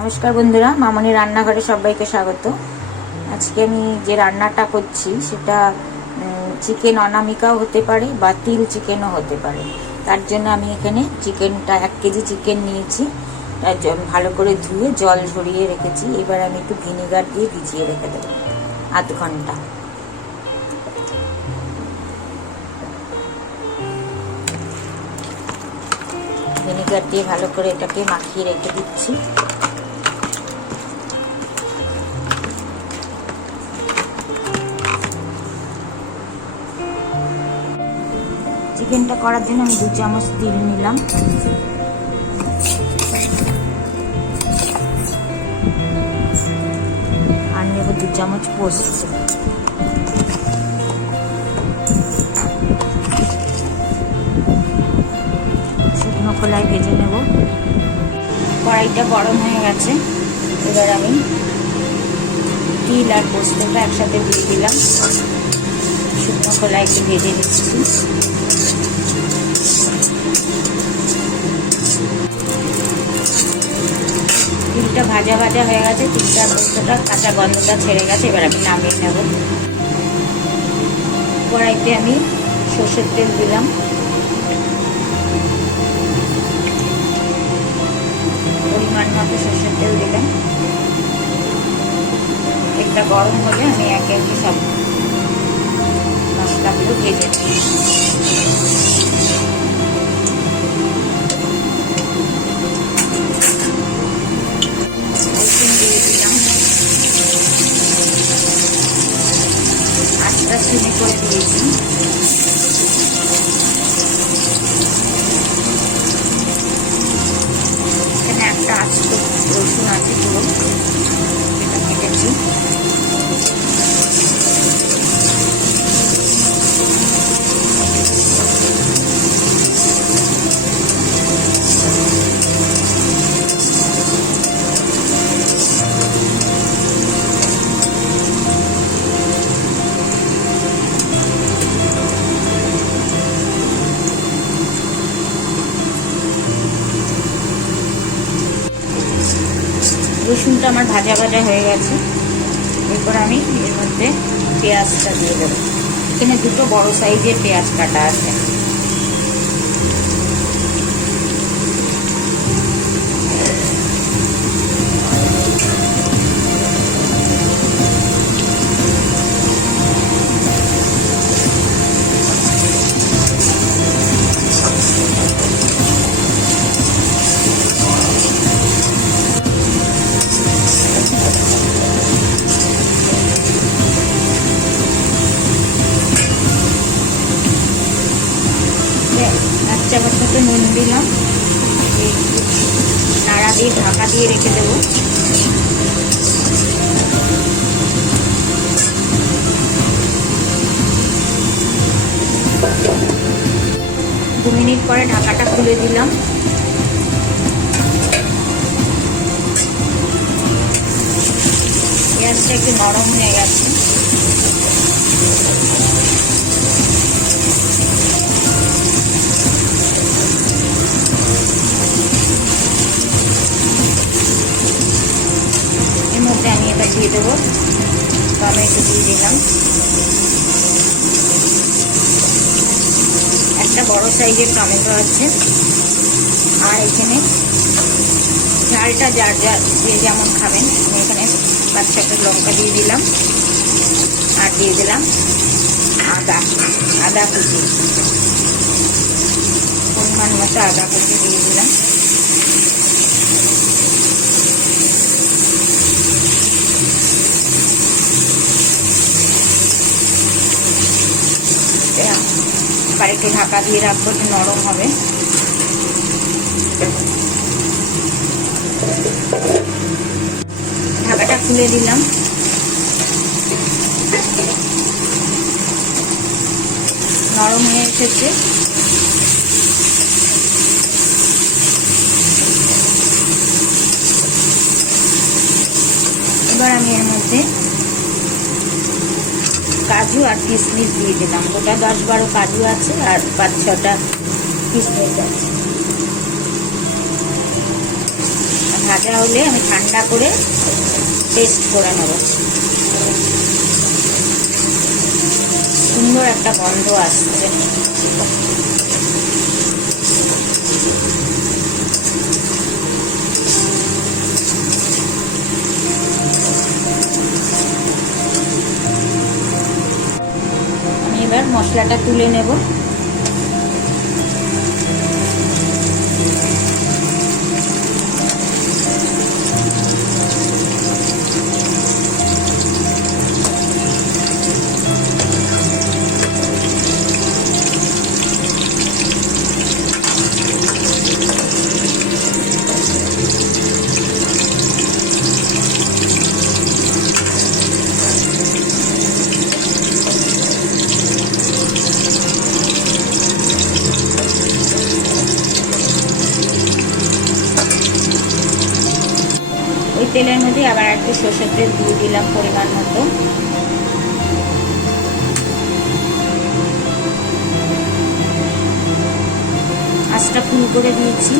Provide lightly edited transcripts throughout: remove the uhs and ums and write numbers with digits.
নমস্কার বন্ধুরা, মামনি রান্নাঘরে সবাইকে স্বাগত। আজকে আমি যে রান্নাটা করছি সেটা চিকেন অনামিকাও হতে পারে বা তিল চিকেনও হতে পারে। তার জন্য আমি এখানে চিকেনটা 1 কেজি চিকেন নিয়েছি। তার জন্য ভালো করে ধুয়ে জল ঝরিয়ে রেখেছি। এবার আমি একটু ভিনেগার দিয়ে ভিজিয়ে রেখে দেবো আধ ঘন্টা। ভিনেগার দিয়ে ভালো করে এটাকে মাখিয়ে রেখে দিচ্ছি। চিকেনটা করার জন্য আমি 2 চামচ তিল নিলাম, আর নেব 2 চামচ পোস্ত। শুকনো খোলায় ভেজে নেব। কড়াইটা গরম হয়ে গেছে। এবার আমি তিল আর পোস্তটা একসাথে দিয়ে দিলাম। শুকনো খোলায় একটু ভেজে নিচ্ছি। তিলটা ভাজা ভাজা হয়ে গেছে, তিলটা পোস্তটা কাঁচা গন্ধটা ছেড়ে গেছে। এবার আমি নামিয়ে নেব। কড়াইতে আমি সর্ষের তেল দিলাম, পরিমাণ মতো সর্ষের তেল দিলাম। তেলটা গরম হলে আমি একে একে সব মশলাগুলো ভেজে নেব। রসুন দিয়ে দিলাম, আঁচটা সিমে করে দিয়েছি। এখানে একটা আস্ত রসুন আছে পুরো, সেটা কেটেছি। রসুনটা আমার ভাজা ভাজা হয়ে গেছে। এরপর আমি এর মধ্যে পেঁয়াজটা দিয়ে দেবো। এখানে 2 বড় সাইজের পেঁয়াজ কাটা আছে। এক চামচ মতো নুন দিলাম, নাড়া দিয়ে ঢাকা দিয়ে রেখে দেবো। 2 মিনিট পরে ঢাকাটা খুলে দিলাম। পেঁয়াজটা একটু নরম হয়ে গেছে। এর মধ্যে আমি এবার দিয়ে দেবো টমেটো দিয়ে দিলাম। একটা বড় সাইজের টমেটো আছে। আর এখানে ঝালটা যার যে যেমন খাবেন, আমি এখানে 5-6টা লঙ্কা দিয়ে দিলাম। আর দিয়ে দিলাম আদা কুচি, পরিমাণ মতো আদা কুচি দিয়ে দিলাম। আর একটু ঢাকা দিয়ে রাখবো, একটু নরম হবে। ঢাকাটা খুলে দিলাম। নরম হয়ে এসেছে। এবার আমি এর মধ্যে কাজু আর কিশমিশ দিয়ে দিলাম। গোটা 10-12 কাজু আছে আর 5-6টা কিশমিশ আছে। ভাজা হলে আমি ঠান্ডা করে পেস্ট করে নেব। সুন্দর একটা গন্ধ আসছে। আমি এবার মশলাটা তুলে নেব। ওই তেলের মধ্যে আবার একটু সরষের তেল দিয়ে দিলাম পরিমাণ মতো। আঁচটা ফুল করে দিয়েছি।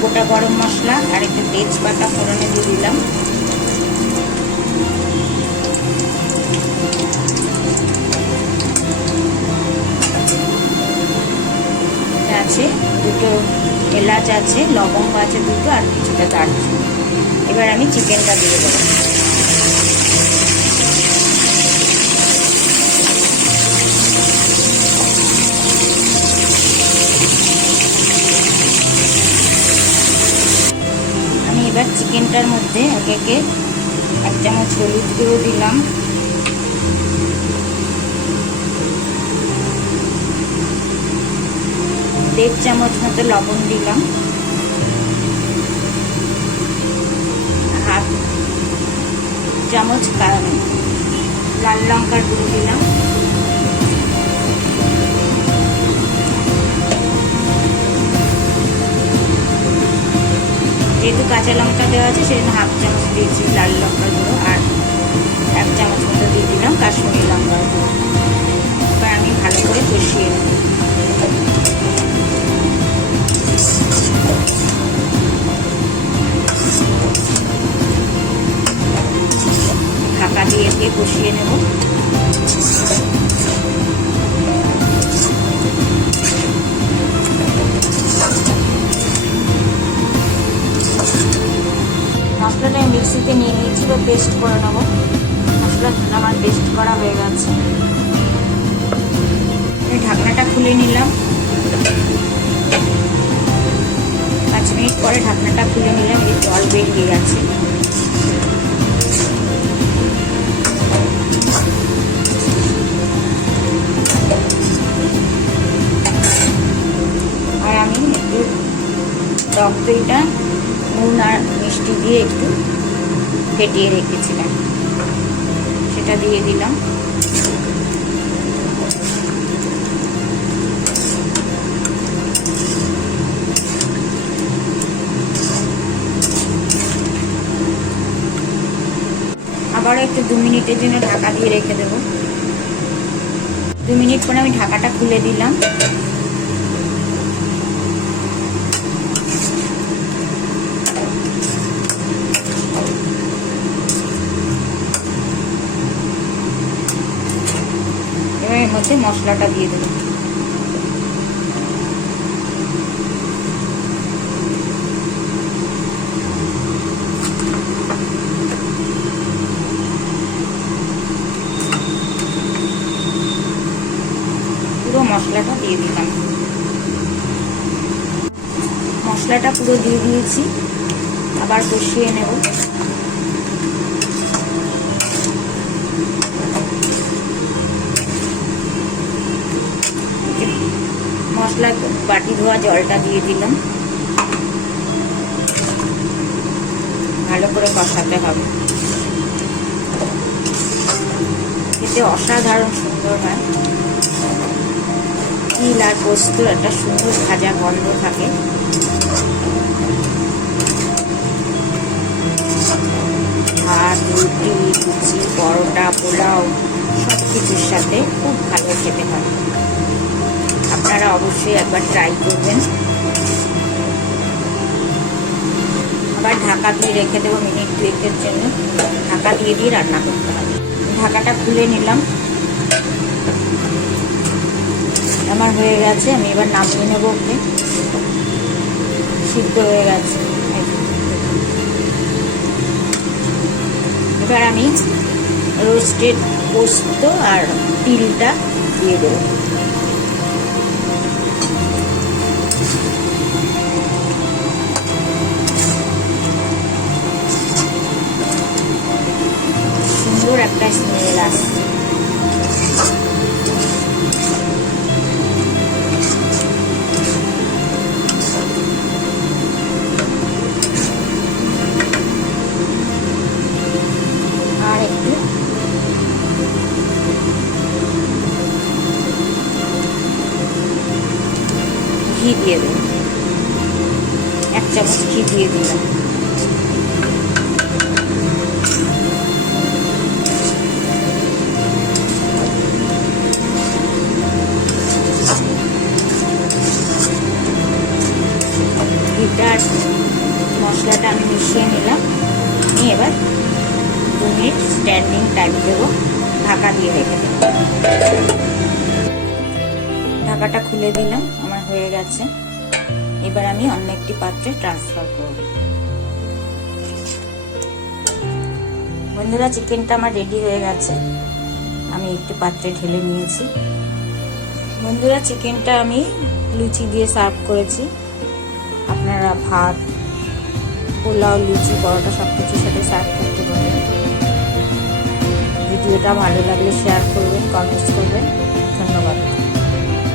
গোটা গরম মশলা আর একটু তেজপাতা ফোড়নে দিয়ে দিলাম। আছে দুটো এলাচ আছে, লবঙ্গ আছে দুটো, আর কিছুটা দারচিনি। এবার আমি চিকেনটা দিয়ে দেবো। এবার চিকেনটার মধ্যে একে একে 1 চামচ হলুদ গুঁড়ো দিলাম, 1.5 চামচ মতো লবণ দিলাম, 1/2 চামচ লাল লঙ্কার গুঁড়ো দিলাম, যেহেতু কাঁচা লঙ্কা দেওয়া আছে সেজন্য 1/2 চামচ দিয়েছি লাল লঙ্কার গুঁড়ো, আর 1 চামচ মতো দিয়ে দিলাম কাশ্মীরি লঙ্কার গুঁড়ো। এবার আমি ভালো করে কষিয়ে নেব। ঢাকা দিয়ে কষিয়ে নেব। মশলাটা মিক্সিতে নিয়ে নিয়েছি, তো পেস্ট করে নেব। মশলাটা আমার পেস্ট করা হয়ে গেছে। ঢাকনাটা খুলে নিলাম। 5 মিনিট পরে ঢাকনাটা খুলে নিলাম। এই জল বেরিয়ে গেছে। আর আমি একটু টক দইটা নুন আর মিষ্টি দিয়ে একটু ফেটিয়ে রেখেছিলাম, সেটা দিয়ে দিলাম। আবারও একটু 2 মিনিটের জন্য ঢাকা দিয়ে রেখে দেবো। 2 মিনিট পরে আমি ঢাকাটা খুলে দিলাম। এবার এর মধ্যে মশলাটা দিয়ে দেবো। পুরো মশলাটা দিয়ে দিলাম। মশলাটা পুরো দিয়ে দিয়েছি। আবার কষিয়ে নেব। মশলা বাটি ধোয়া জলটা দিয়ে দিলাম। ভালো করে কষাতে হবে, এতে অসাধারণ সুন্দর হয়। তিল আর পোস্ত একটা সুন্দর ভাজা গন্ধ থাকে। ভাত, রুটি, লুচি, পরোটা, পোলাও সব কিছুর সাথে খুব ভালো খেতে হয়। আপনারা অবশ্যই একবার ট্রাই করবেন। আবার ঢাকা দিয়ে রেখে দেবো মিনিট 2-এর জন্য। ঢাকা দিয়ে রান্না করতে হবে। ঢাকাটা খুলে নিলাম, আমার হয়ে গেছে। আমি এবার নামিয়ে নেবো। ওকে, সিদ্ধ হয়ে গেছে। এবার আমি রোস্টেড পোস্ত আর তিলটা দিয়ে দেবো। সুন্দর একটা স্মেল আসছে। আর একটু ঘি দিয়ে দেব, 1 চামচ ঘি দিয়ে দিলাম। ঘিটার মশলাটা আমি মিশিয়ে নিলাম। নিয়ে এবার 2 মিনিট স্ট্যান্ডিং টাইম দেবো, ঢাকা দিয়ে রেখে দেবো। ঢাকাটা খুলে দিলাম, আমার হয়ে গেছে। এবার আমি অন্য একটি পাত্রে ট্রান্সফার করব। বন্ধুরা, চিকেনটা আমার রেডি হয়ে গেছে, আমি একটি পাত্রে ঢেলে নিয়েছি। বন্ধুরা, চিকেনটা আমি লুচি দিয়ে সার্ভ করেছি। আপনারা ভাত, পোলাও, লুচি, পরোটা সব কিছুর সাথে সার্ভ করতে পারেন। ভিডিওটা ভালো লাগলে শেয়ার করবেন, কমেন্টস করবেন।